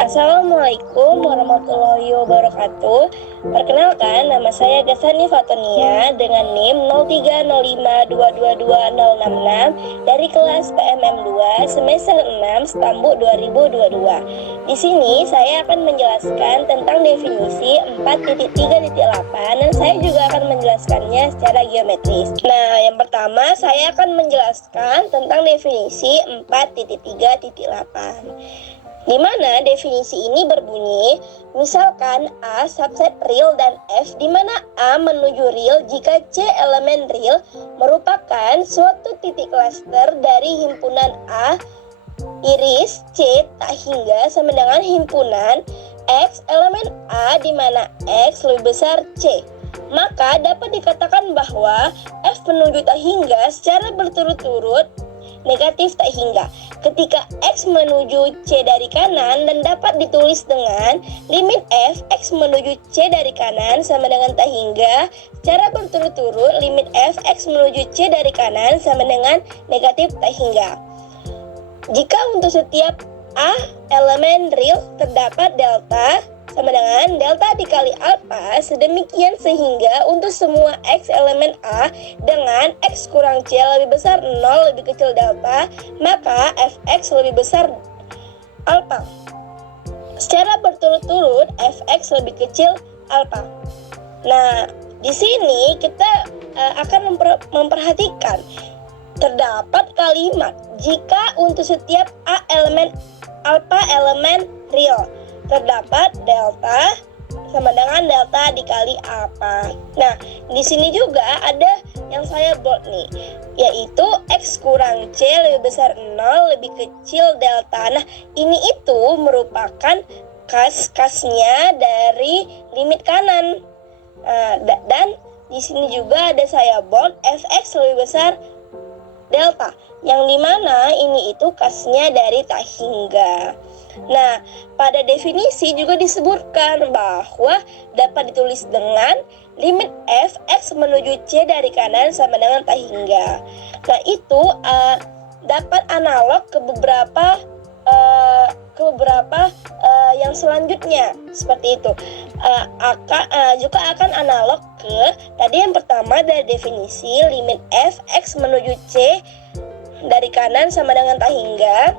Assalamualaikum warahmatullahi wabarakatuh. Perkenalkan, nama saya Gasani Fatonia dengan NIM 03052222066 dari kelas PMM2 semester 6 Stambu 2022. Di sini saya akan menjelaskan tentang definisi 4.3.8 dan saya juga akan menjelaskannya secara geometris. Nah, yang pertama saya akan menjelaskan tentang definisi 4.3.8. Di mana definisi ini berbunyi, misalkan A subset real dan F di mana A menuju real jika C elemen real merupakan suatu titik cluster dari himpunan A iris C tak hingga sama dengan himpunan X elemen A di mana X lebih besar C. Maka dapat dikatakan bahwa F menuju tak hingga secara berturut-turut negatif tak hingga ketika X menuju C dari kanan dan dapat ditulis dengan limit F X menuju C dari kanan sama dengan tak hingga secara berturut-turut limit F X menuju C dari kanan sama dengan negatif tak hingga. Jika untuk setiap A elemen real terdapat delta sama dengan delta dikali alpha, sedemikian sehingga untuk semua X elemen A dengan X kurang C lebih besar 0 lebih kecil delta, maka Fx lebih besar alpha. Secara berturut-turut Fx lebih kecil alpha. Nah, di sini kita akan memperhatikan terdapat kalimat jika untuk setiap A elemen alpha elemen real terdapat delta sama dengan delta dikali apa. Nah, di sini juga ada yang saya bold nih, yaitu X kurang C lebih besar 0 lebih kecil delta. Nah, ini itu merupakan kas-kasnya dari limit kanan. Dan di sini juga ada saya bold Fx lebih besar delta, yang dimana ini itu kasnya dari tak hingga. Nah, pada definisi juga disebutkan bahwa dapat ditulis dengan limit F X menuju C dari kanan sama dengan tak hingga. Nah, itu dapat analog ke beberapa yang selanjutnya seperti itu. Juga akan analog ke tadi yang pertama dari definisi limit F X menuju C dari kanan sama dengan tak hingga.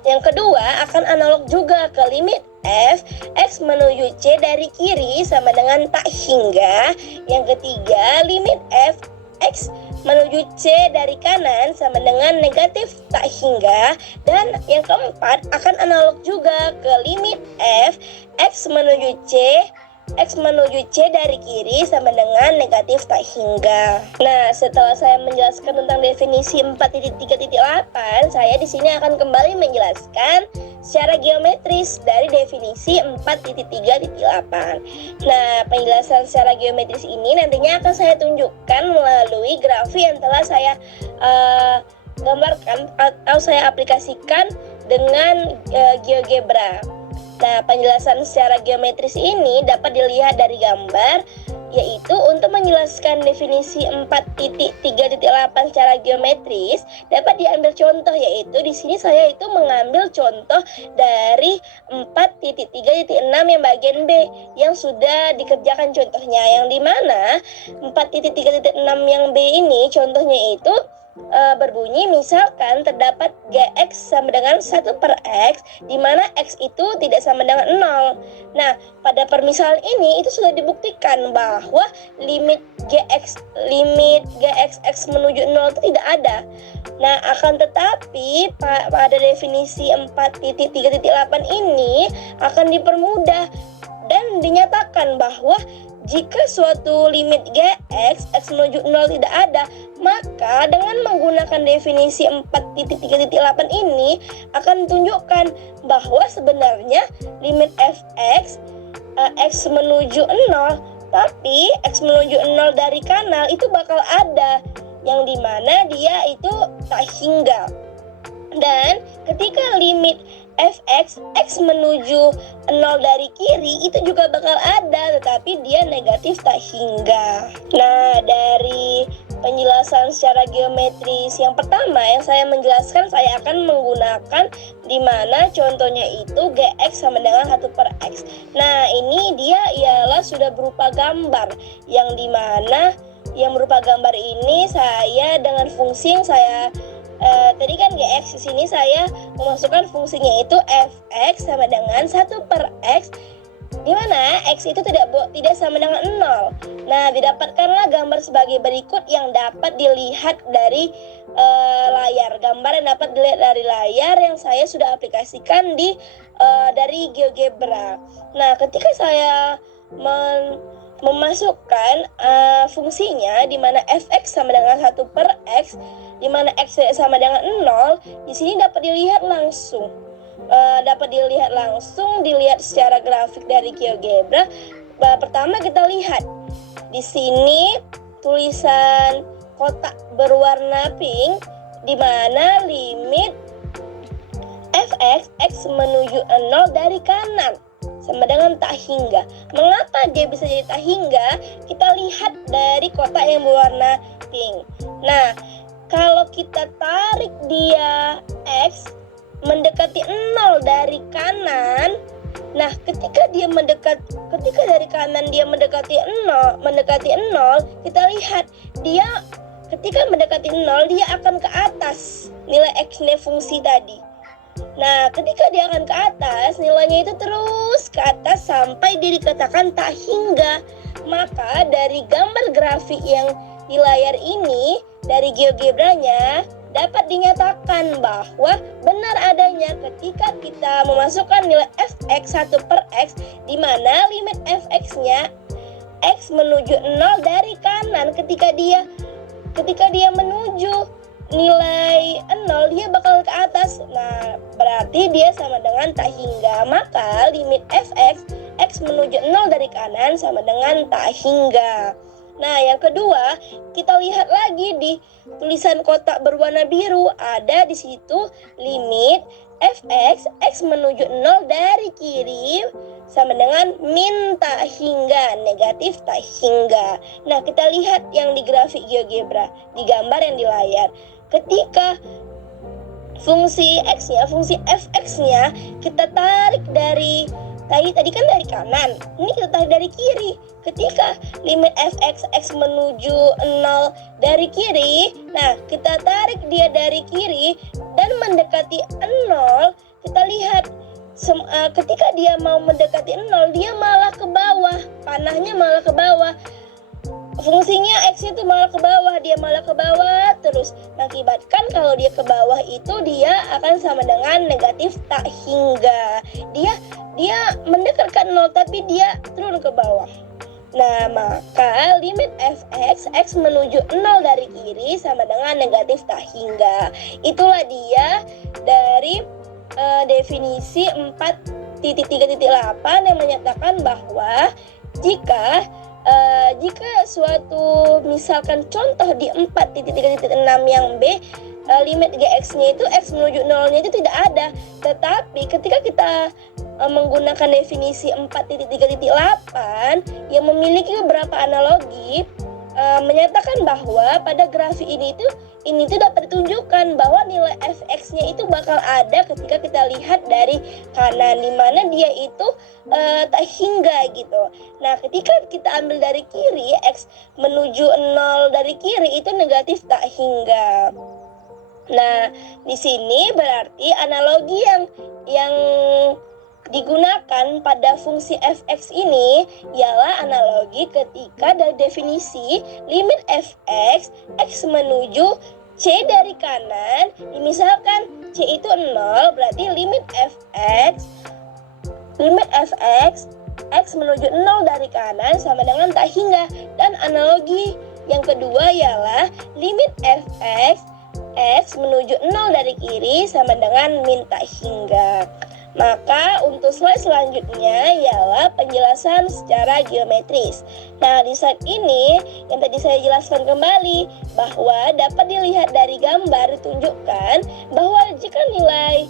Yang kedua akan analog juga ke limit F X menuju C dari kiri sama dengan tak hingga. Yang ketiga limit F X menuju C dari kanan sama dengan negatif tak hingga. Dan yang keempat akan analog juga ke limit F X menuju C X menuju C dari kiri sama dengan negatif tak hingga. Nah, setelah saya menjelaskan tentang definisi 4.3.8, saya di sini akan kembali menjelaskan secara geometris dari definisi 4.3.8. Nah, penjelasan secara geometris ini nantinya akan saya tunjukkan melalui grafi yang telah saya gambarkan atau saya aplikasikan dengan GeoGebra. Nah, penjelasan secara geometris ini dapat dilihat dari gambar, yaitu untuk menjelaskan definisi 4.3.8 secara geometris dapat diambil contoh, yaitu di sini saya itu mengambil contoh dari 4.3.6 yang bagian B yang sudah dikerjakan contohnya, yang dimana 4.3.6 yang B ini contohnya itu berbunyi misalkan terdapat Gx sama dengan 1 per X di mana X itu tidak sama dengan 0. Nah, pada permisalan ini itu sudah dibuktikan bahwa limit Gx X menuju 0 itu tidak ada. Nah, akan tetapi pada definisi 4.3.8 ini akan dipermudah dan dinyatakan bahwa jika suatu limit Gx X menuju 0 tidak ada, maka dengan menggunakan definisi 4.3.8 ini akan tunjukkan bahwa sebenarnya limit Fx X menuju 0, tapi X menuju 0 dari kanal itu bakal ada, yang dimana dia itu tak hingga. Dan ketika limit Fx X menuju 0 dari kiri itu juga bakal ada, tetapi dia negatif tak hingga. Nah, dari penjelasan secara geometris yang pertama yang saya menjelaskan, saya akan menggunakan di mana contohnya itu Gx sama dengan 1/x. Nah, ini dia ialah sudah berupa gambar yang dimana yang berupa gambar ini saya dengan fungsi yang saya tadi kan Gx, di sini saya memasukkan fungsinya itu fx sama dengan 1/x, di mana x itu tidak sama dengan 0. Nah, didapatkanlah gambar sebagai berikut yang dapat dilihat dari layar. Gambar yang dapat dilihat dari layar yang saya sudah aplikasikan dari GeoGebra. Nah, ketika saya memasukkan fungsinya di mana fx sama dengan 1/x, di mana x sama dengan 0, di sini dapat dilihat langsung. Dilihat secara grafik dari GeoGebra. Pertama kita lihat di sini tulisan kotak berwarna pink di mana limit fx x menuju 0 dari kanan sama dengan tak hingga. Mengapa dia bisa jadi tak hingga? Kita lihat dari kotak yang berwarna pink. Nah, kalau kita tarik dia x mendekati 0 dari kanan. Nah, ketika dari kanan dia mendekati 0, kita lihat dia ketika mendekati 0 dia akan ke atas nilai x-nya fungsi tadi. Nah, ketika dia akan ke atas, nilainya itu terus ke atas sampai dia dikatakan tak hingga. Maka dari gambar grafik yang di layar ini dari GeoGebra-nya dapat dinyatakan bahwa benar adanya ketika kita memasukkan nilai fx 1/x di mana limit fx-nya x menuju 0 dari kanan. Ketika dia menuju nilai 0 dia bakal ke atas. Nah, berarti dia sama dengan tak hingga. Maka limit fx x menuju 0 dari kanan sama dengan tak hingga. Nah, yang kedua, kita lihat lagi di tulisan kotak berwarna biru, ada di situ limit fx x menuju 0 dari kiri sama dengan min tak hingga, negatif tak hingga. Nah, kita lihat yang di grafik GeoGebra, di gambar yang di layar. Ketika fungsi x-nya, fungsi fx-nya kita tarik dari tadi kan dari kanan, ini kita tarik dari kiri. Ketika limit fx x menuju 0 dari kiri, nah kita tarik dia dari kiri dan mendekati 0, kita lihat ketika dia mau mendekati 0 dia malah ke bawah, panahnya malah ke bawah. Fungsinya x itu malah ke bawah, dia malah ke bawah terus, mengakibatkan kalau dia ke bawah itu dia akan sama dengan negatif tak hingga. Dia mendekatkan 0 tapi dia turun ke bawah. Nah, maka limit fx x menuju 0 dari kiri sama dengan negatif tak hingga. Itulah dia dari definisi 4.3.8 yang menyatakan bahwa jika suatu misalkan contoh di 4.3.6 yang B, limit gx-nya itu x menuju 0-nya itu tidak ada. Tetapi ketika kita menggunakan definisi 4.3.8 yang memiliki beberapa analogi, menyatakan bahwa pada grafik ini tuh dapat ditunjukkan bahwa nilai fx-nya itu bakal ada ketika kita lihat dari kanan, di mana dia itu tak hingga gitu. Nah, ketika kita ambil dari kiri, x menuju 0 dari kiri itu negatif tak hingga. Nah, di sini berarti analogi yang digunakan pada fungsi fx ini ialah analogi ketika dari definisi limit fx x menuju c dari kanan, misalkan c itu 0, berarti limit fx x menuju 0 dari kanan sama dengan tak hingga. Dan analogi yang kedua ialah limit fx x menuju 0 dari kiri sama dengan min tak hingga. Maka untuk slide selanjutnya ialah penjelasan secara geometris. Nah, di slide ini yang tadi saya jelaskan kembali bahwa dapat dilihat dari gambar ditunjukkan bahwa jika nilai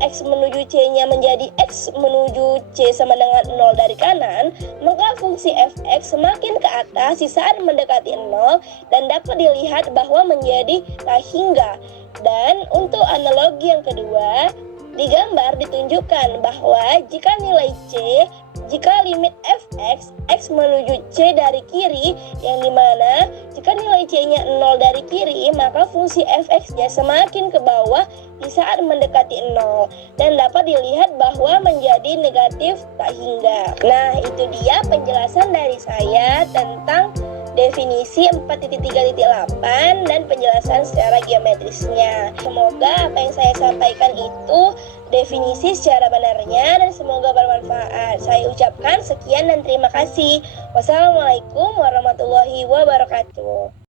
X menuju C-nya menjadi X menuju C sama dengan 0 dari kanan, maka fungsi fx semakin ke atas di saat mendekati 0 dan dapat dilihat bahwa menjadi tak hingga. Dan untuk analogi yang kedua, di gambar ditunjukkan bahwa jika nilai C, jika limit fx, x menuju C dari kiri, yang dimana jika nilai C-nya 0 dari kiri, maka fungsi fx-nya semakin ke bawah di saat mendekati 0 dan dapat dilihat bahwa menjadi negatif tak hingga. Nah, itu dia penjelasan dari saya tentang definisi 4.3.8 dan penjelasan secara geometrisnya. Semoga apa yang saya sampaikan itu definisi secara benarnya dan semoga bermanfaat. Saya ucapkan sekian dan terima kasih. Wassalamualaikum warahmatullahi wabarakatuh.